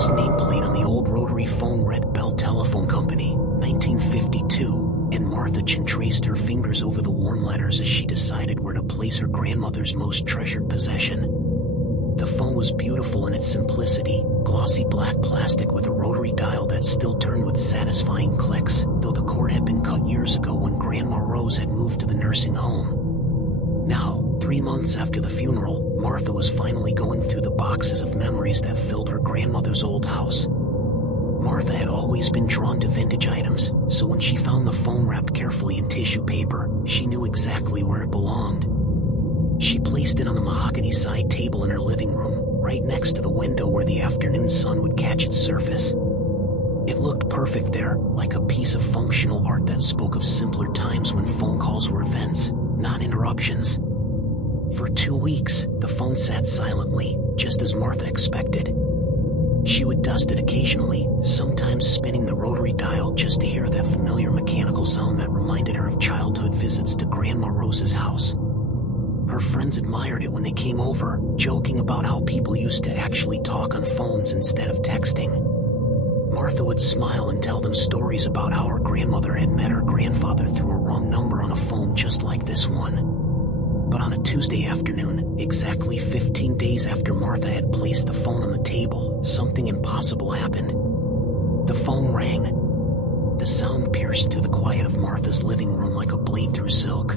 last nameplate on the old rotary phone read Bell Telephone Company, 1952, and Martha Chin traced her fingers over the worn letters as she decided where to place her grandmother's most treasured possession. The phone was beautiful in its simplicity, glossy black plastic with a rotary dial that still turned with satisfying clicks, though the cord had been cut years ago when Grandma Rose had moved to the nursing home. Now, 3 months after the funeral, Martha was finally going through the boxes of memories that filled her grandmother's old house. Martha had always been drawn to vintage items, so when she found the phone wrapped carefully in tissue paper, she knew exactly where it belonged. She placed it on the mahogany side table in her living room, right next to the window where the afternoon sun would catch its surface. It looked perfect there, like a piece of functional art that spoke of simpler times when phone calls were events, not interruptions. For 2 weeks, the phone sat silently, just as Martha expected. She would dust it occasionally, sometimes spinning the rotary dial just to hear that familiar mechanical sound that reminded her of childhood visits to Grandma Rose's house. Her friends admired it when they came over, joking about how people used to actually talk on phones instead of texting. Martha would smile and tell them stories about how her grandmother had met her grandfather through a wrong number on a phone just like this one. But on a Tuesday afternoon, exactly 15 days after Martha had placed the phone on the table, something impossible happened. The phone rang. The sound pierced through the quiet of Martha's living room like a blade through silk.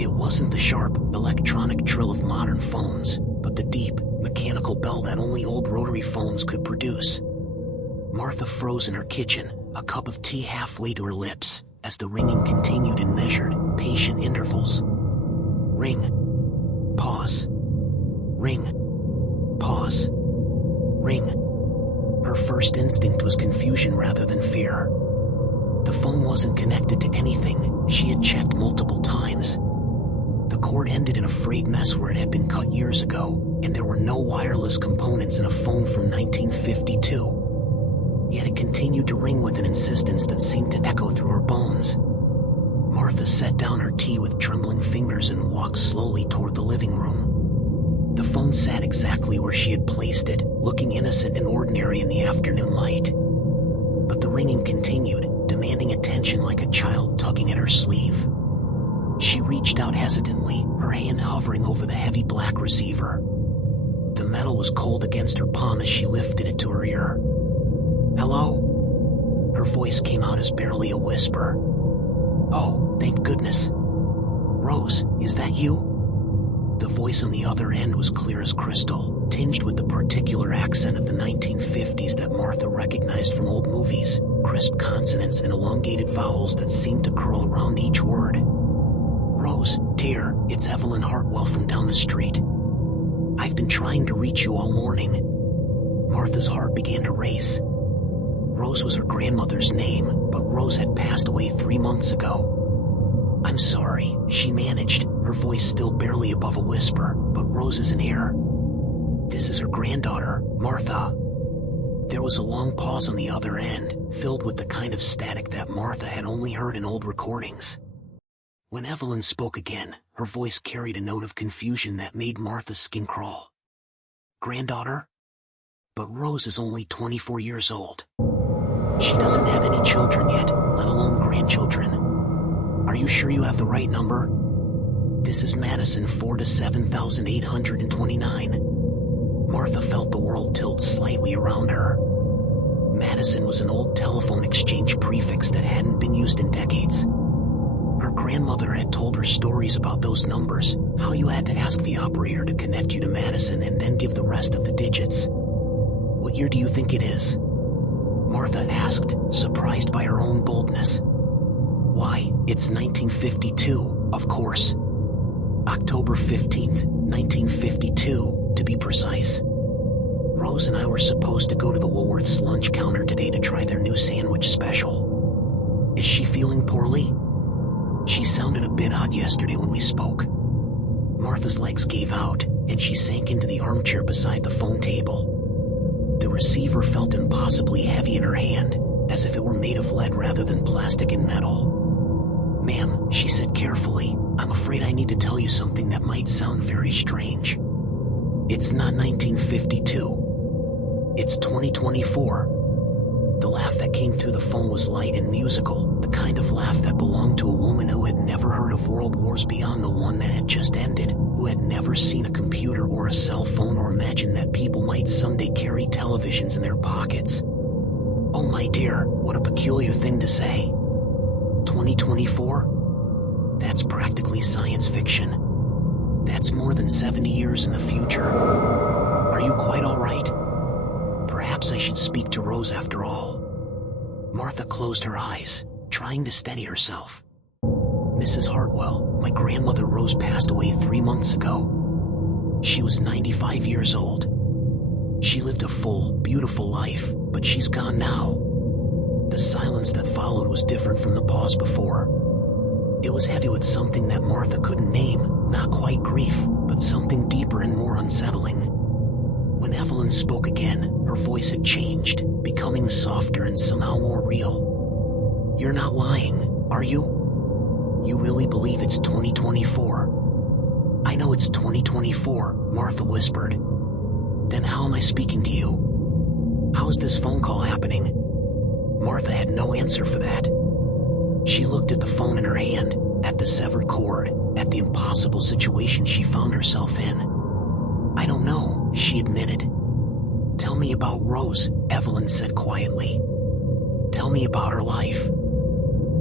It wasn't the sharp, electronic trill of modern phones, but the deep, mechanical bell that only old rotary phones could produce. Martha froze in her kitchen, a cup of tea halfway to her lips, as the ringing continued in measured, patient intervals. Ring. Pause. Ring. Pause. Ring. Her first instinct was confusion rather than fear. The phone wasn't connected to anything. She had checked multiple times. The cord ended in a frayed mess where it had been cut years ago, and there were no wireless components in a phone from 1952. Yet it continued to ring with an insistence that seemed to echo through her bones. Martha set down her tea with trembling fingers and walked slowly toward the living room. The phone sat exactly where she had placed it, looking innocent and ordinary in the afternoon light. But the ringing continued, demanding attention like a child tugging at her sleeve. She reached out hesitantly, her hand hovering over the heavy black receiver. The metal was cold against her palm as she lifted it to her ear. "Hello?" Her voice came out as barely a whisper. "Oh, thank goodness. Rose, is that you?" The voice on the other end was clear as crystal, tinged with the particular accent of the 1950s that Martha recognized from old movies, crisp consonants and elongated vowels that seemed to curl around each word. "Rose, dear, it's Evelyn Hartwell from down the street. I've been trying to reach you all morning." Martha's heart began to race. Rose was her grandmother's name, but Rose had passed away 3 months ago. "I'm sorry," she managed, her voice still barely above a whisper, "but Rose isn't here. This is her granddaughter, Martha." There was a long pause on the other end, filled with the kind of static that Martha had only heard in old recordings. When Evelyn spoke again, her voice carried a note of confusion that made Martha's skin crawl. "Granddaughter? But Rose is only 24 years old. She doesn't have any children yet, let alone grandchildren. Are you sure you have the right number? This is Madison 4 to 7829. Martha felt the world tilt slightly around her. Madison was an old telephone exchange prefix that hadn't been used in decades. Her grandmother had told her stories about those numbers, how you had to ask the operator to connect you to Madison and then give the rest of the digits. "What year do you think it is?" Martha asked, surprised by her own boldness. "Why, it's 1952, of course. October 15th, 1952, to be precise. Rose and I were supposed to go to the Woolworth's lunch counter today to try their new sandwich special. Is she feeling poorly? She sounded a bit odd yesterday when we spoke." Martha's legs gave out, and she sank into the armchair beside the phone table. The receiver felt impossibly heavy in her hand, as if it were made of lead rather than plastic and metal. "Ma'am," she said carefully, "I'm afraid I need to tell you something that might sound very strange. It's not 1952. It's 2024. The laugh that came through the phone was light and musical, the kind of laugh that belonged to a woman who had never heard of world wars beyond the one that had just ended, who had never seen a computer or a cell phone or imagined that people might someday carry televisions in their pockets. Oh my dear, what a peculiar thing to say. 2024? That's practically science fiction. That's more than 70 years in the future. Are you quite all right? Perhaps I should speak to Rose after all. Martha closed her eyes, trying to steady herself. Mrs. Hartwell, my grandmother Rose passed away 3 months ago. She was 95 years old. She lived a full, beautiful life, but she's gone now. The silence that followed was different from the pause before. It was heavy with something that Martha couldn't name, not quite grief, but something deeper and more unsettling. When Evelyn spoke again, her voice had changed, becoming softer and somehow more real. You're not lying, are you? You really believe it's 2024? I know it's 2024, Martha whispered. Then how am I speaking to you? How is this phone call happening? Martha had no answer for that. She looked at the phone in her hand, at the severed cord, at the impossible situation she found herself in. I don't know, she admitted. Tell me about Rose, Evelyn said quietly. Tell me about her life.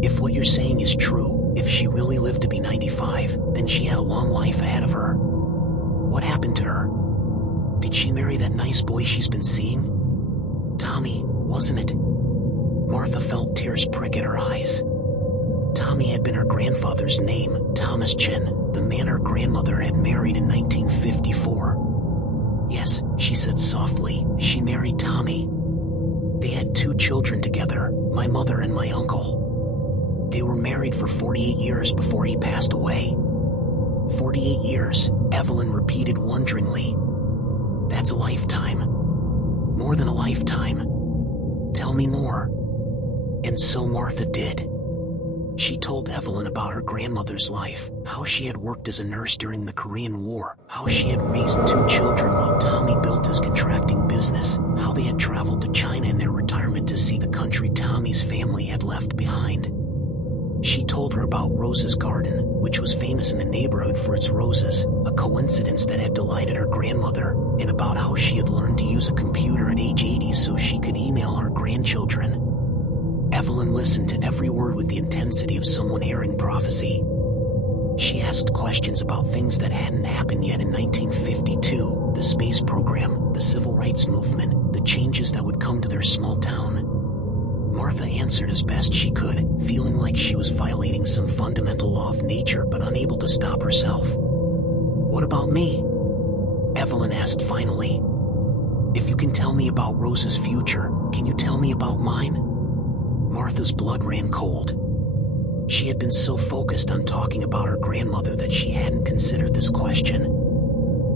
If what you're saying is true, if she really lived to be 95, then she had a long life ahead of her. What happened to her? Did she marry that nice boy she's been seeing? Tommy, wasn't it? Martha felt tears prick at her eyes. Tommy had been her grandfather's name, Thomas Chin, the man her grandmother had married in 1954. Yes, she said softly, she married Tommy. They had 2 children together, my mother and my uncle. They were married for 48 years before he passed away. 48 years, Evelyn repeated wonderingly. That's a lifetime. More than a lifetime. Tell me more. And so Martha did. She told Evelyn about her grandmother's life, how she had worked as a nurse during the Korean War, how she had raised 2 children while Tommy built his contracting business, how they had traveled to China in their retirement to see the country Tommy's family had left behind. She told her about Rose's garden, which was famous in the neighborhood for its roses, a coincidence that had delighted her grandmother, and about how she had learned to use a computer at age 80 so she could email her grandchildren. Evelyn listened to every word with the intensity of someone hearing prophecy. She asked questions about things that hadn't happened yet in 1952, the space program, the civil rights movement, the changes that would come to their small town. Martha answered as best she could, feeling like she was violating some fundamental law of nature but unable to stop herself. What about me? Evelyn asked finally. If you can tell me about Rose's future, can you tell me about mine? Martha's blood ran cold. She had been so focused on talking about her grandmother that she hadn't considered this question.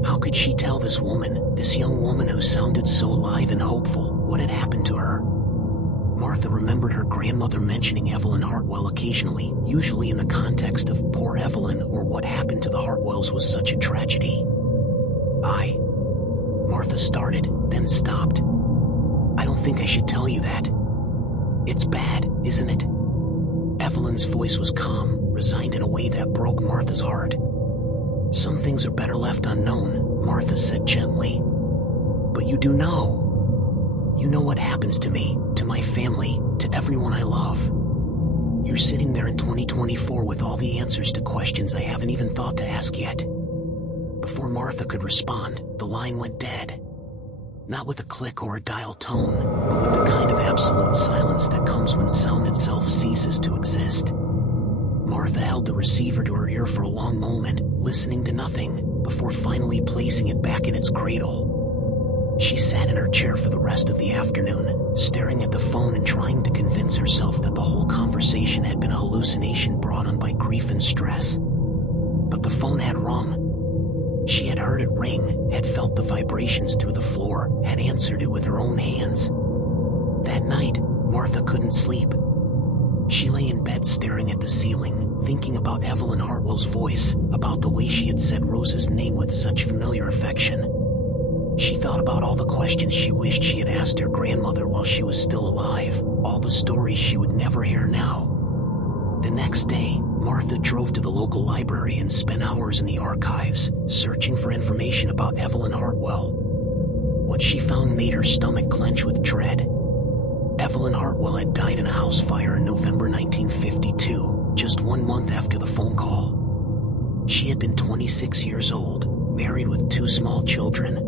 How could she tell this woman, this young woman who sounded so alive and hopeful, what had happened to her? Martha remembered her grandmother mentioning Evelyn Hartwell occasionally, usually in the context of poor Evelyn or what happened to the Hartwells was such a tragedy. Martha started, then stopped. I don't think I should tell you that. It's bad, isn't it? Evelyn's voice was calm, resigned in a way that broke Martha's heart. Some things are better left unknown, Martha said gently. But you do know. You know what happens to me, to my family, to everyone I love. You're sitting there in 2024 with all the answers to questions I haven't even thought to ask yet. Before Martha could respond, the line went dead. Not with a click or a dial tone, but with the kind of absolute silence that comes when sound itself ceases to exist. Martha held the receiver to her ear for a long moment, listening to nothing, before finally placing it back in its cradle. She sat in her chair for the rest of the afternoon, staring at the phone and trying to convince herself that the whole conversation had been a hallucination brought on by grief and stress. But the phone had rung. She had heard it ring, had felt the vibrations through the floor, had answered it with her own hands. That night, Martha couldn't sleep. She lay in bed staring at the ceiling, thinking about Evelyn Hartwell's voice, about the way she had said Rose's name with such familiar affection. She She thought about all the questions she wished she had asked her grandmother while she was still alive, all the stories she would never hear now. The next day, Martha drove to the local library and spent hours in the archives, searching for information about Evelyn Hartwell. What she found made her stomach clench with dread. Evelyn Hartwell had died in a house fire in November 1952, just 1 month after the phone call. She had been 26 years old, married with 2 small children.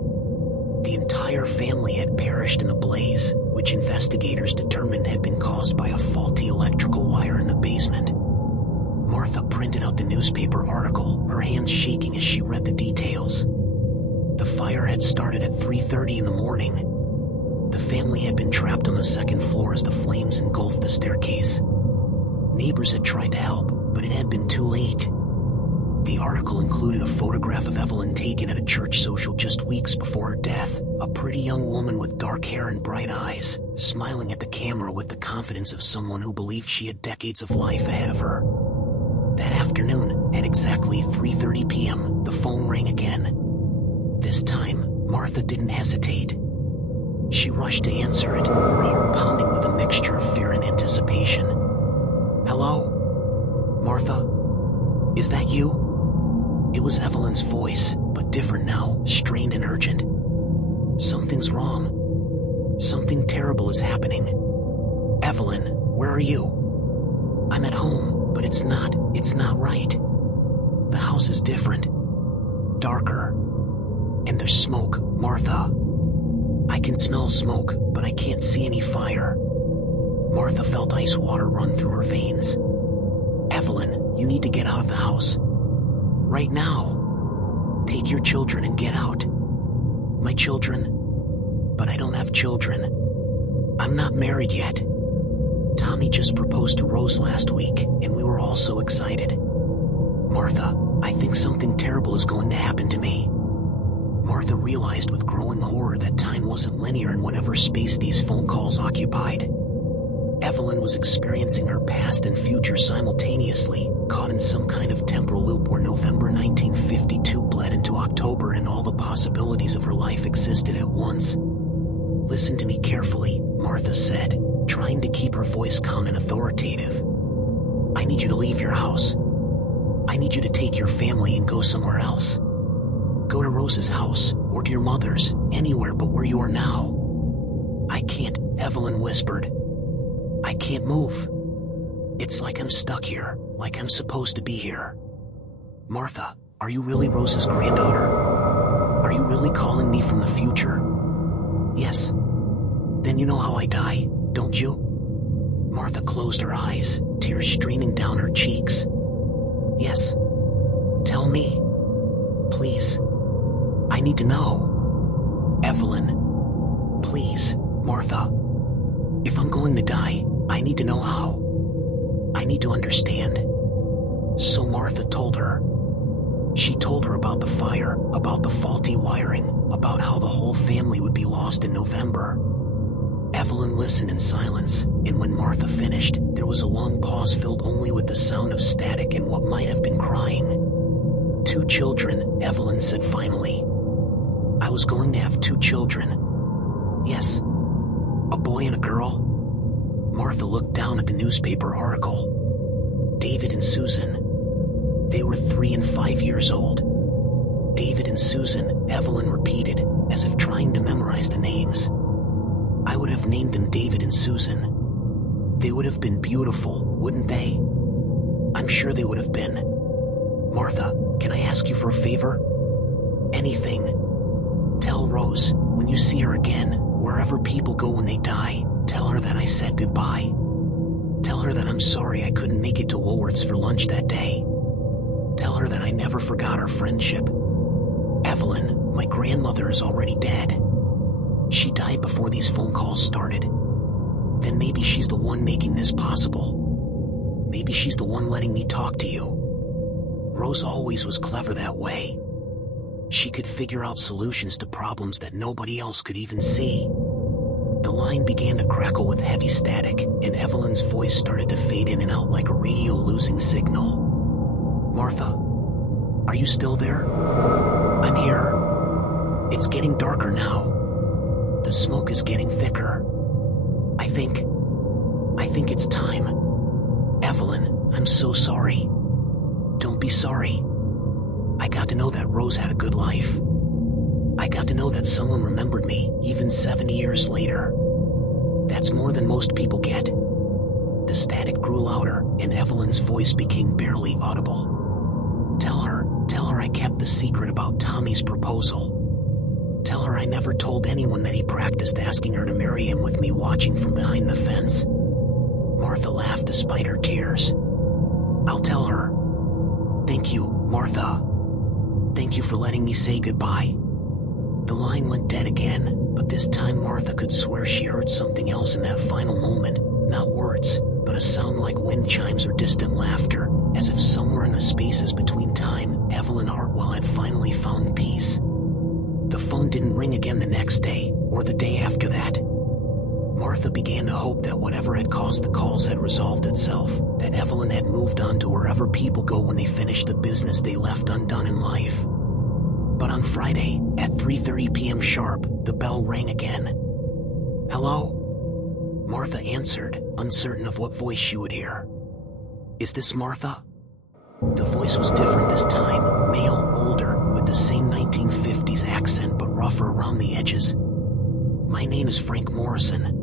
The entire family had perished in the blaze, which investigators determined had been caused by a faulty electrical wire in the basement. Martha printed out the newspaper article, her hands shaking as she read the details. The fire had started at 3:30 in the morning. The family had been trapped on the 2nd floor as the flames engulfed the staircase. Neighbors had tried to help, but it had been too late. The article included a photograph of Evelyn taken at a church social just weeks before her death, a pretty young woman with dark hair and bright eyes, smiling at the camera with the confidence of someone who believed she had decades of life ahead of her. That afternoon, at exactly 3:30 p.m., the phone rang again. This time, Martha didn't hesitate. She rushed to answer it, her heart pounding with a mixture of fear and anticipation. "Hello? Martha? Is that you?" It was Evelyn's voice, but different now, strained and urgent. "Something's wrong. Something terrible is happening. Evelyn, where are you?" "I'm at home, but it's not right. The house is different. Darker. And there's smoke, Martha. I can smell smoke, but I can't see any fire." Martha felt ice water run through her veins. "Evelyn, you need to get out of the house. Right now. Take your children and get out." "My children? But I don't have children. I'm not married yet. Tommy just proposed to Rose last week, and we were all so excited. Martha, I think something terrible is going to happen to me." Martha realized with growing horror that time wasn't linear in whatever space these phone calls occupied. Evelyn was experiencing her past and future simultaneously, caught in some kind of temporal loop where November 1952 bled into October and all the possibilities of her life existed at once. "Listen to me carefully," Martha said, trying to keep her voice calm and authoritative. "I need you to leave your house. I need you to take your family and go somewhere else. Go to Rose's house, or to your mother's, anywhere but where you are now." "I can't," Evelyn whispered. "I can't move. It's like I'm stuck here, like I'm supposed to be here." "Martha, are you really Rose's granddaughter? Are you really calling me from the future?" "Yes." "Then you know how I die, don't you?" Martha closed her eyes, tears streaming down her cheeks. "Yes. Tell me. Please. I need to know." "Evelyn. Please, Martha. If I'm going to die, I need to know how. I need to understand." So Martha told her. She told her about the fire, about the faulty wiring, about how the whole family would be lost in November. Evelyn listened in silence, and when Martha finished, there was a long pause filled only with the sound of static and what might have been crying. "2 children, Evelyn said finally. "I was going to have 2 children. Yes. A boy and a girl." Martha looked down at the newspaper article. "David and Susan. They were 3 and 5 years old." "David and Susan," Evelyn repeated, as if trying to memorize the names. "I would have named them David and Susan. They would have been beautiful, wouldn't they? I'm sure they would have been. Martha, can I ask you for a favor? Anything. Tell Rose, when you see her again, wherever people go when they die, tell her that I said goodbye. Tell her that I'm sorry I couldn't make it to Woolworth's for lunch that day. Tell her that I never forgot our friendship. Evelyn, my grandmother is already dead. She died before these phone calls started. Then maybe she's the one making this possible. Maybe she's the one letting me talk to you. Rose always was clever that way. She could figure out solutions to problems that nobody else could even see." The line began to crackle with heavy static, and Evelyn's voice started to fade in and out like a radio losing signal. "Martha, are you still there? I'm here. It's getting darker now. The smoke is getting thicker. I think it's time. Evelyn, I'm so sorry. Don't be sorry. I got to know that Rose had a good life. I got to know that someone remembered me, even 70 years later. That's more than most people get. The static grew louder, and Evelyn's voice became barely audible. Tell her I kept the secret about Tommy's proposal. Tell her I never told anyone that he practiced asking her to marry him with me watching from behind the fence. Martha laughed despite her tears. I'll tell her. Thank you, Martha. Thank you for letting me say goodbye. The line went dead again, but this time Martha could swear she heard something else in that final moment. Not words, but a sound like wind chimes or distant laughter, as if somewhere in the spaces between time, Evelyn Hartwell had finally found peace. The phone didn't ring again the next day, or the day after that. Martha began to hope that whatever had caused the calls had resolved itself, that Evelyn had moved on to wherever people go when they finish the business they left undone in life. But on Friday, at 3:30 p.m. sharp, the bell rang again. Hello? Martha answered, uncertain of what voice she would hear. Is this Martha? The voice was different this time, male, older, with the same 1950s accent but rougher around the edges. My name is Frank Morrison.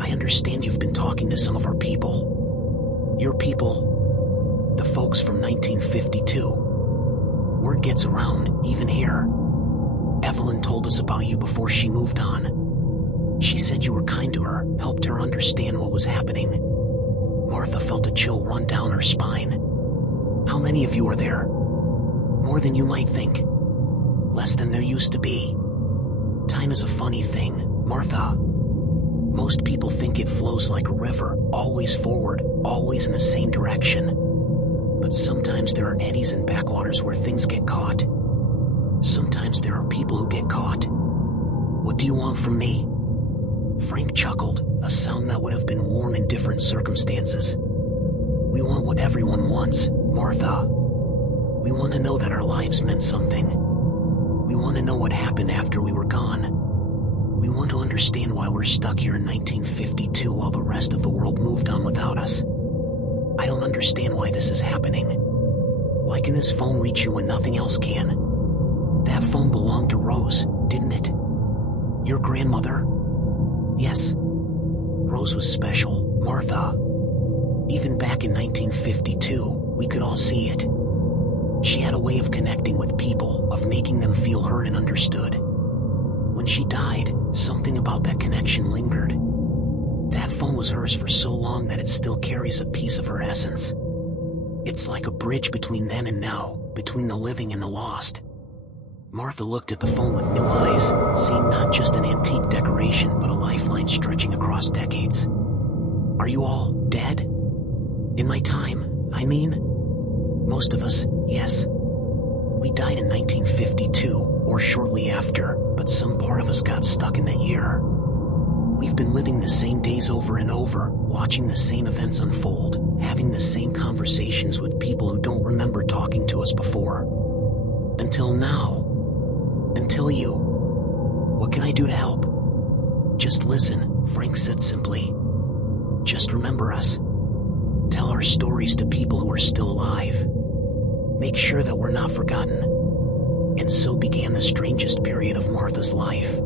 I understand you've been talking to some of our people. Your people? The folks from 1952. Word gets around, even here. Evelyn told us about you before she moved on. She said you were kind to her, helped her understand what was happening. Martha felt a chill run down her spine. How many of you are there? More than you might think. Less than there used to be. Time is a funny thing, Martha. Most people think it flows like a river, always forward, always in the same direction. But sometimes there are eddies and backwaters where things get caught. Sometimes there are people who get caught. What do you want from me? Frank chuckled, a sound that would have been worn in different circumstances. We want what everyone wants, Martha. We want to know that our lives meant something. We want to know what happened after we were gone. We want to understand why we're stuck here in 1952 while the rest of the world moved on without us. I don't understand why this is happening. Why can this phone reach you when nothing else can? That phone belonged to Rose, didn't it? Your grandmother? Yes. Rose was special, Martha. Even back in 1952, we could all see it. She had a way of connecting with people, of making them feel heard and understood. When she died, something about that connection lingered. That phone was hers for so long that it still carries a piece of her essence. It's like a bridge between then and now, between the living and the lost. Martha looked at the phone with new eyes, seeing not just an antique decoration but a lifeline stretching across decades. Are you all dead? In my time, I mean? Most of us, yes. We died in 1952, or shortly after, but some part of us got stuck in that year. We've been living the same days over and over, watching the same events unfold, having the same conversations with people who don't remember talking to us before. Until now. Until you. What can I do to help? Just listen, Frank said simply. Just remember us. Tell our stories to people who are still alive. Make sure that we're not forgotten. And so began the strangest period of Martha's life.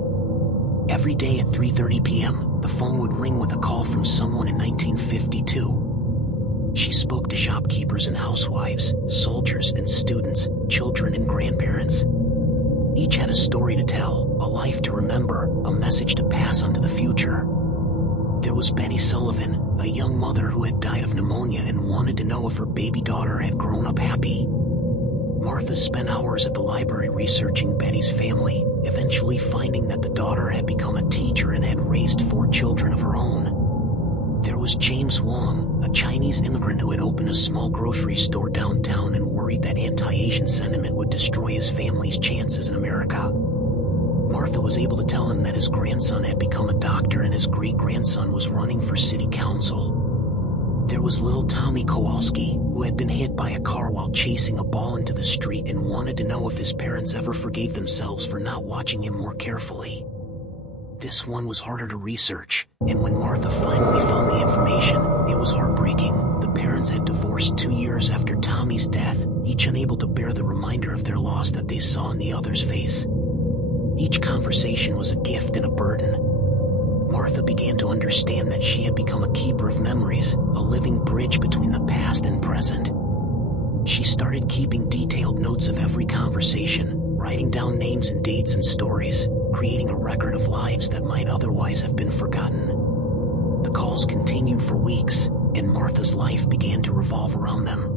Every day at 3:30 p.m., the phone would ring with a call from someone in 1952. She spoke to shopkeepers and housewives, soldiers and students, children and grandparents. Each had a story to tell, a life to remember, a message to pass on to the future. There was Betty Sullivan, a young mother who had died of pneumonia and wanted to know if her baby daughter had grown up happy. Martha spent hours at the library researching Betty's family, eventually finding that the daughter had become a teacher and had raised 4 children of her own. There was James Wong, a Chinese immigrant who had opened a small grocery store downtown and worried that anti-Asian sentiment would destroy his family's chances in America. Martha was able to tell him that his grandson had become a doctor and his great-grandson was running for city council. There was little Tommy Kowalski, who had been hit by a car while chasing a ball into the street and wanted to know if his parents ever forgave themselves for not watching him more carefully. This one was harder to research, and when Martha finally found the information, it was heartbreaking. The parents had divorced 2 years after Tommy's death, each unable to bear the reminder of their loss that they saw in the other's face. Each conversation was a gift and a burden. Martha began to understand that she had become a keeper of memories, a living bridge between the past and present. She started keeping detailed notes of every conversation, writing down names and dates and stories, creating a record of lives that might otherwise have been forgotten. The calls continued for weeks, and Martha's life began to revolve around them.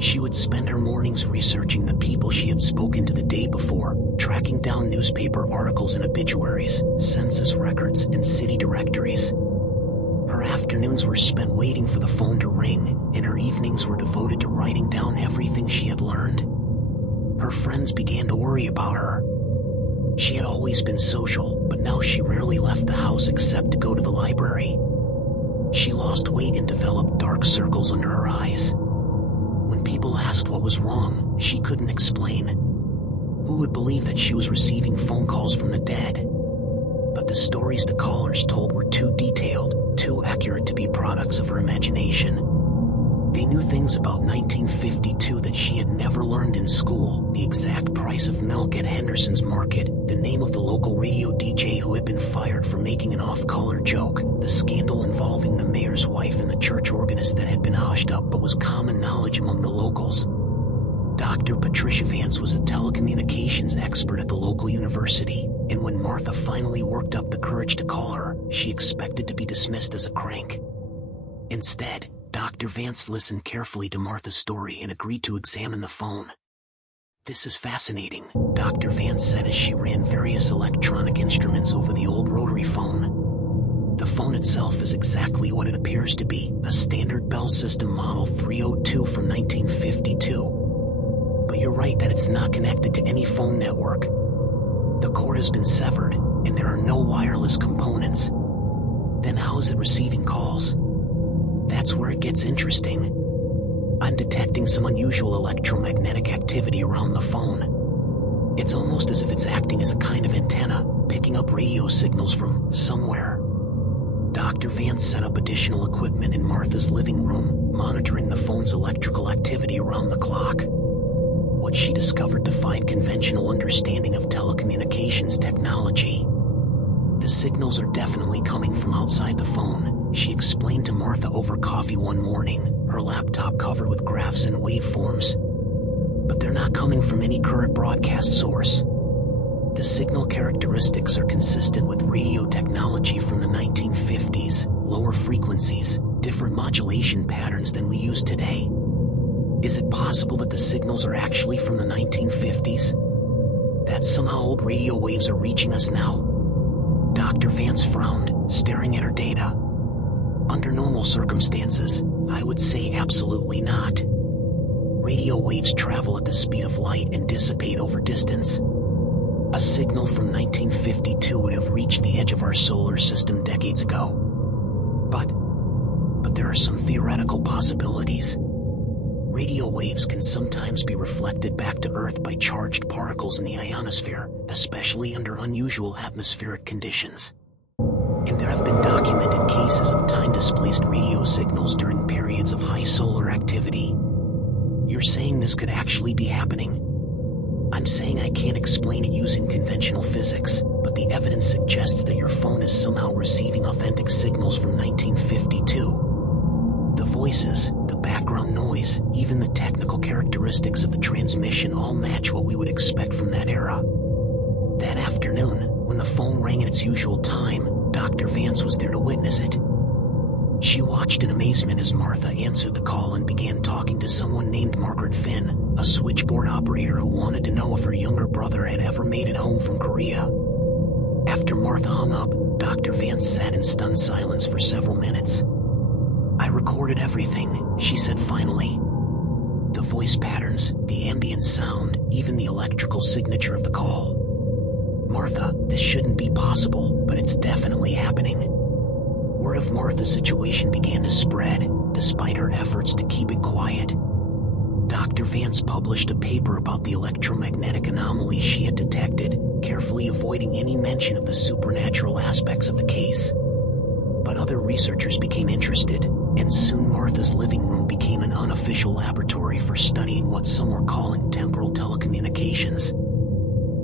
She would spend her mornings researching the people she had spoken to the day before, tracking down newspaper articles and obituaries, census records, and city directories. Her afternoons were spent waiting for the phone to ring, and her evenings were devoted to writing down everything she had learned. Her friends began to worry about her. She had always been social, but now she rarely left the house except to go to the library. She lost weight and developed dark circles under her eyes. When people asked what was wrong, she couldn't explain. Who would believe that she was receiving phone calls from the dead? But the stories the callers told were too detailed, too accurate to be products of her imagination. They knew things about 1952 that she had never learned in school: the exact price of milk at Henderson's Market, the name of the local radio DJ who had been fired for making an off-color joke, the scandal involving the mayor's wife and the church organist that had been hushed up but was common knowledge among the locals. Dr. Patricia Vance was a telecommunications expert at the local university, and when Martha finally worked up the courage to call her, she expected to be dismissed as a crank. Instead, Dr. Vance listened carefully to Martha's story and agreed to examine the phone. "This is fascinating," Dr. Vance said as she ran various electronic instruments over the old rotary phone. The phone itself is exactly what it appears to be, a standard Bell System Model 302 from 1952. But you're right that it's not connected to any phone network. The cord has been severed, and there are no wireless components. Then how is it receiving calls? That's where it gets interesting. I'm detecting some unusual electromagnetic activity around the phone. It's almost as if it's acting as a kind of antenna, picking up radio signals from somewhere. Dr. Vance set up additional equipment in Martha's living room, monitoring the phone's electrical activity around the clock. What she discovered defied conventional understanding of telecommunications technology. "The signals are definitely coming from outside the phone," she explained to Martha over coffee one morning, her laptop covered with graphs and waveforms. "But they're not coming from any current broadcast source. The signal characteristics are consistent with radio technology from the 1950s, lower frequencies, different modulation patterns than we use today." Is it possible that the signals are actually from the 1950s? That somehow old radio waves are reaching us now? Dr. Vance frowned, staring at her data. "Under normal circumstances, I would say absolutely not. Radio waves travel at the speed of light and dissipate over distance. A signal from 1952 would have reached the edge of our solar system decades ago. But there are some theoretical possibilities. Radio waves can sometimes be reflected back to Earth by charged particles in the ionosphere, especially under unusual atmospheric conditions. And there have been documented cases of time-displaced radio signals during periods of high solar activity. You're saying this could actually be happening? I'm saying I can't explain it using conventional physics, but the evidence suggests that your phone is somehow receiving authentic signals from 1952. The voices, the background noise, even the technical characteristics of the transmission all match what we would expect from that era." That afternoon, when the phone rang at its usual time, Dr. Vance was there to witness it. She watched in amazement as Martha answered the call and began talking to someone named Margaret Finn, a switchboard operator who wanted to know if her younger brother had ever made it home from Korea. After Martha hung up, Dr. Vance sat in stunned silence for several minutes. "I recorded everything," she said finally. "The voice patterns, the ambient sound, even the electrical signature of the call. Martha, this shouldn't be possible, but it's definitely happening." Word of Martha's situation began to spread. despite her efforts to keep it quiet. Dr. Vance published a paper about the electromagnetic anomalies she had detected, carefully avoiding any mention of the supernatural aspects of the case. But other researchers became interested, and soon Martha's living room became an unofficial laboratory for studying what some were calling temporal telecommunications.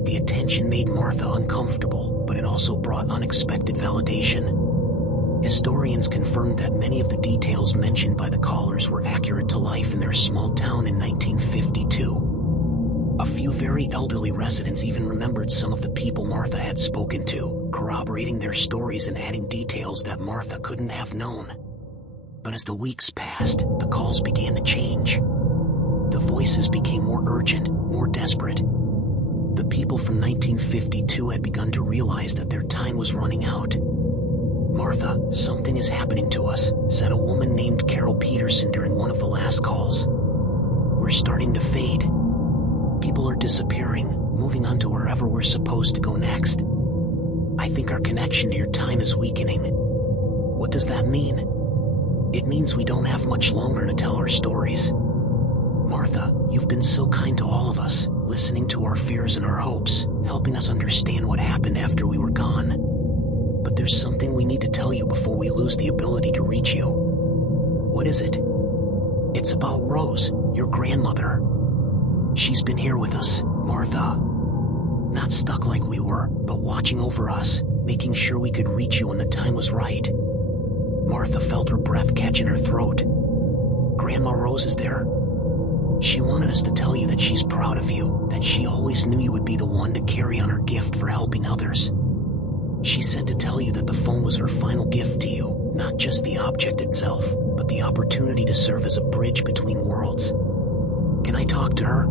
The attention made Martha uncomfortable, but it also brought unexpected validation. Historians confirmed that many of the details mentioned by the callers were accurate to life in their small town in 1952. A few very elderly residents even remembered some of the people Martha had spoken to, corroborating their stories and adding details that Martha couldn't have known. But as the weeks passed, the calls began to change. The voices became more urgent, more desperate. The people from 1952 had begun to realize that their time was running out. "Martha, something is happening to us," said a woman named Carol Peterson during one of the last calls. "We're starting to fade. People are disappearing, moving on to wherever we're supposed to go next. I think our connection to your time is weakening." "What does that mean?" "It means we don't have much longer to tell our stories. Martha, you've been so kind to all of us, listening to our fears and our hopes, helping us understand what happened after we were gone. But there's something we need to tell you before we lose the ability to reach you." "What is it?" "It's about Rose, your grandmother. She's been here with us, Martha. Not stuck like we were, but watching over us, making sure we could reach you when the time was right." Martha felt her breath catch in her throat. "Grandma Rose is there. She wanted us to tell you that she's proud of you, that she always knew you would be the one to carry on her gift for helping others. She said to tell you that the phone was her final gift to you, not just the object itself, but the opportunity to serve as a bridge between worlds. Can I talk to her?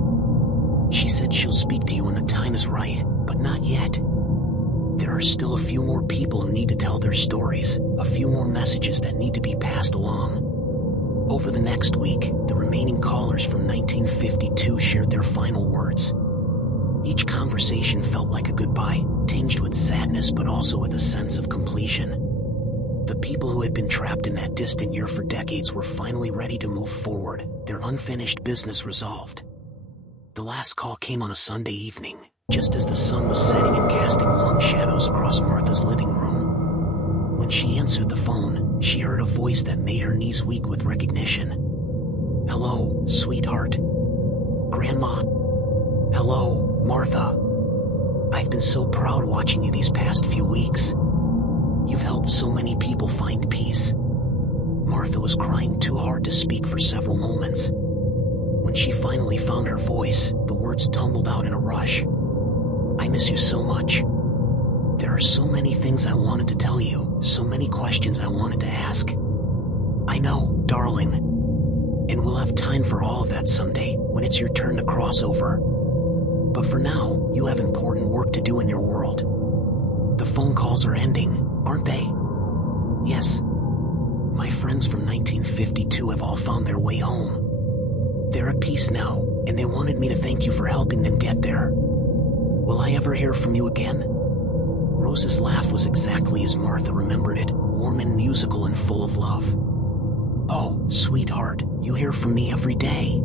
She said she'll speak to you when the time is right, but not yet. There are still a few more people who need to tell their stories, a few more messages that need to be passed along." Over the next week, the remaining callers from 1952 shared their final words. Each conversation felt like a goodbye, tinged with sadness but also with a sense of completion. The people who had been trapped in that distant year for decades were finally ready to move forward, their unfinished business resolved. The last call came on a Sunday evening, just as the sun was setting and casting long shadows across Martha's living room. When she answered the phone, she heard a voice that made her knees weak with recognition. "Hello, sweetheart. Grandma. Hello, Martha. I've been so proud watching you these past few weeks. You've helped so many people find peace." Martha was crying too hard to speak for several moments. When she finally found her voice, the words tumbled out in a rush. "I miss you so much. There are so many things I wanted to tell you, so many questions I wanted to ask." "I know, darling. And we'll have time for all of that someday, when it's your turn to cross over. But for now, you have important work to do in your world. The phone calls are ending, aren't they?" "Yes. My friends from 1952 have all found their way home. They're at peace now, and they wanted me to thank you for helping them get there. Will I ever hear from you again?" Rose's laugh was exactly as Martha remembered it, warm and musical and full of love. "Oh, sweetheart, you hear from me every day.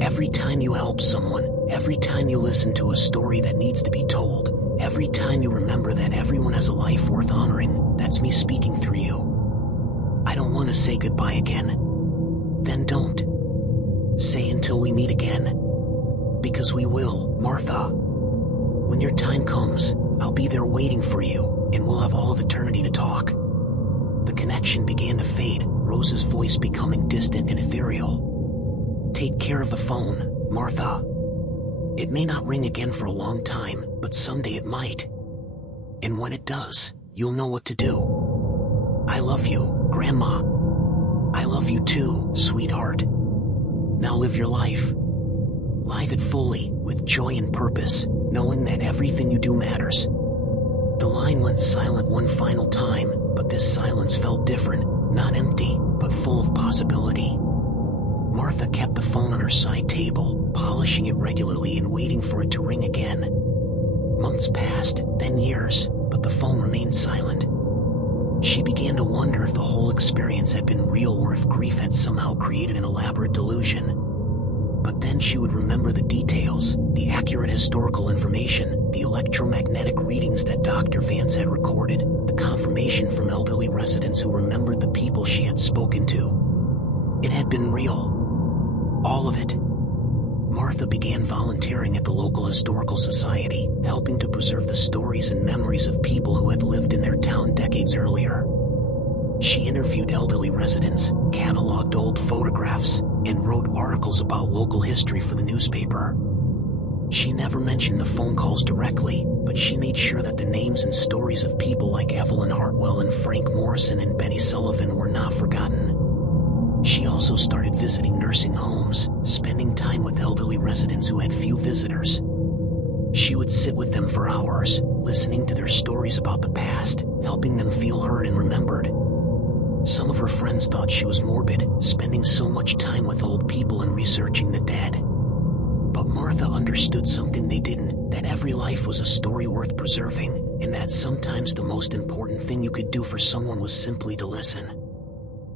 Every time you help someone, every time you listen to a story that needs to be told, every time you remember that everyone has a life worth honoring, that's me speaking through you. I don't want to say goodbye again." "Then don't. Say until we meet again. Because we will, Martha. When your time comes, I'll be there waiting for you, and we'll have all of eternity to talk." The connection began to fade, Rose's voice becoming distant and ethereal. "Take care of the phone, Martha. It may not ring again for a long time, but someday it might. And when it does, you'll know what to do. I love you, Grandma. I love you too, sweetheart. Now live your life. Live it fully, with joy and purpose, knowing that everything you do matters." The line went silent one final time, but this silence felt different, not empty, but full of possibility. Martha kept the phone on her side table, polishing it regularly and waiting for it to ring again. Months passed, then years, but the phone remained silent. She began to wonder if the whole experience had been real or if grief had somehow created an elaborate delusion. But then she would remember the details, the accurate historical information, the electromagnetic readings that Dr. Vance had recorded, the confirmation from elderly residents who remembered the people she had spoken to. It had been real. All of it. Martha began volunteering at the local historical society, helping to preserve the stories and memories of people who had lived in their town decades earlier. She interviewed elderly residents, cataloged old photographs, and wrote articles about local history for the newspaper. She never mentioned the phone calls directly, but she made sure that the names and stories of people like Evelyn Hartwell and Frank Morrison and Betty Sullivan were not forgotten. She also started visiting nursing homes, spending time with elderly residents who had few visitors. She would sit with them for hours, listening to their stories about the past, helping them feel heard and remembered. Some of her friends thought she was morbid, spending so much time with old people and researching the dead. But Martha understood something they didn't, that every life was a story worth preserving, and that sometimes the most important thing you could do for someone was simply to listen.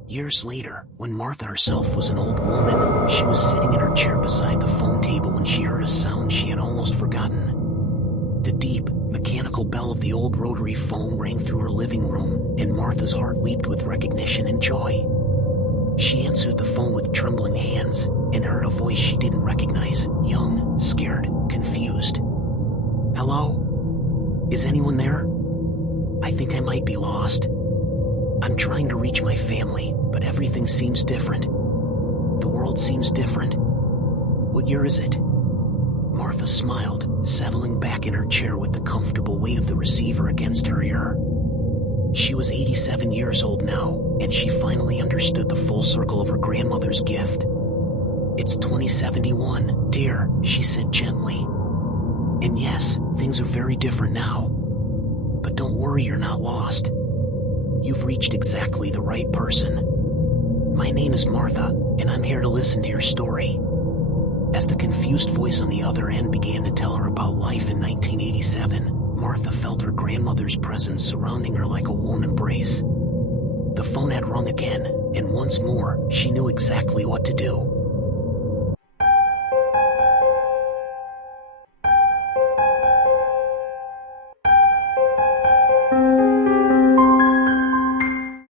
Years later, when Martha herself was an old woman, she was sitting in her chair beside the phone table when she heard a sound she had almost forgotten. The deep, mechanical bell of the old rotary phone rang through her living room, and Martha's heart leaped with recognition and joy. She answered the phone with trembling hands, and heard a voice she didn't recognize, young, scared, confused. "Hello? Is anyone there? I think I might be lost. I'm trying to reach my family, but everything seems different. The world seems different. What year is it?" Martha smiled, settling back in her chair with the comfortable weight of the receiver against her ear. She was 87 years old now, and she finally understood the full circle of her grandmother's gift. "It's 2071, dear," she said gently. "And yes, things are very different now. But don't worry, you're not lost. You've reached exactly the right person. My name is Martha, and I'm here to listen to your story." As the confused voice on the other end began to tell her about life in 1987, Martha felt her grandmother's presence surrounding her like a warm embrace. The phone had rung again, and once more, she knew exactly what to do.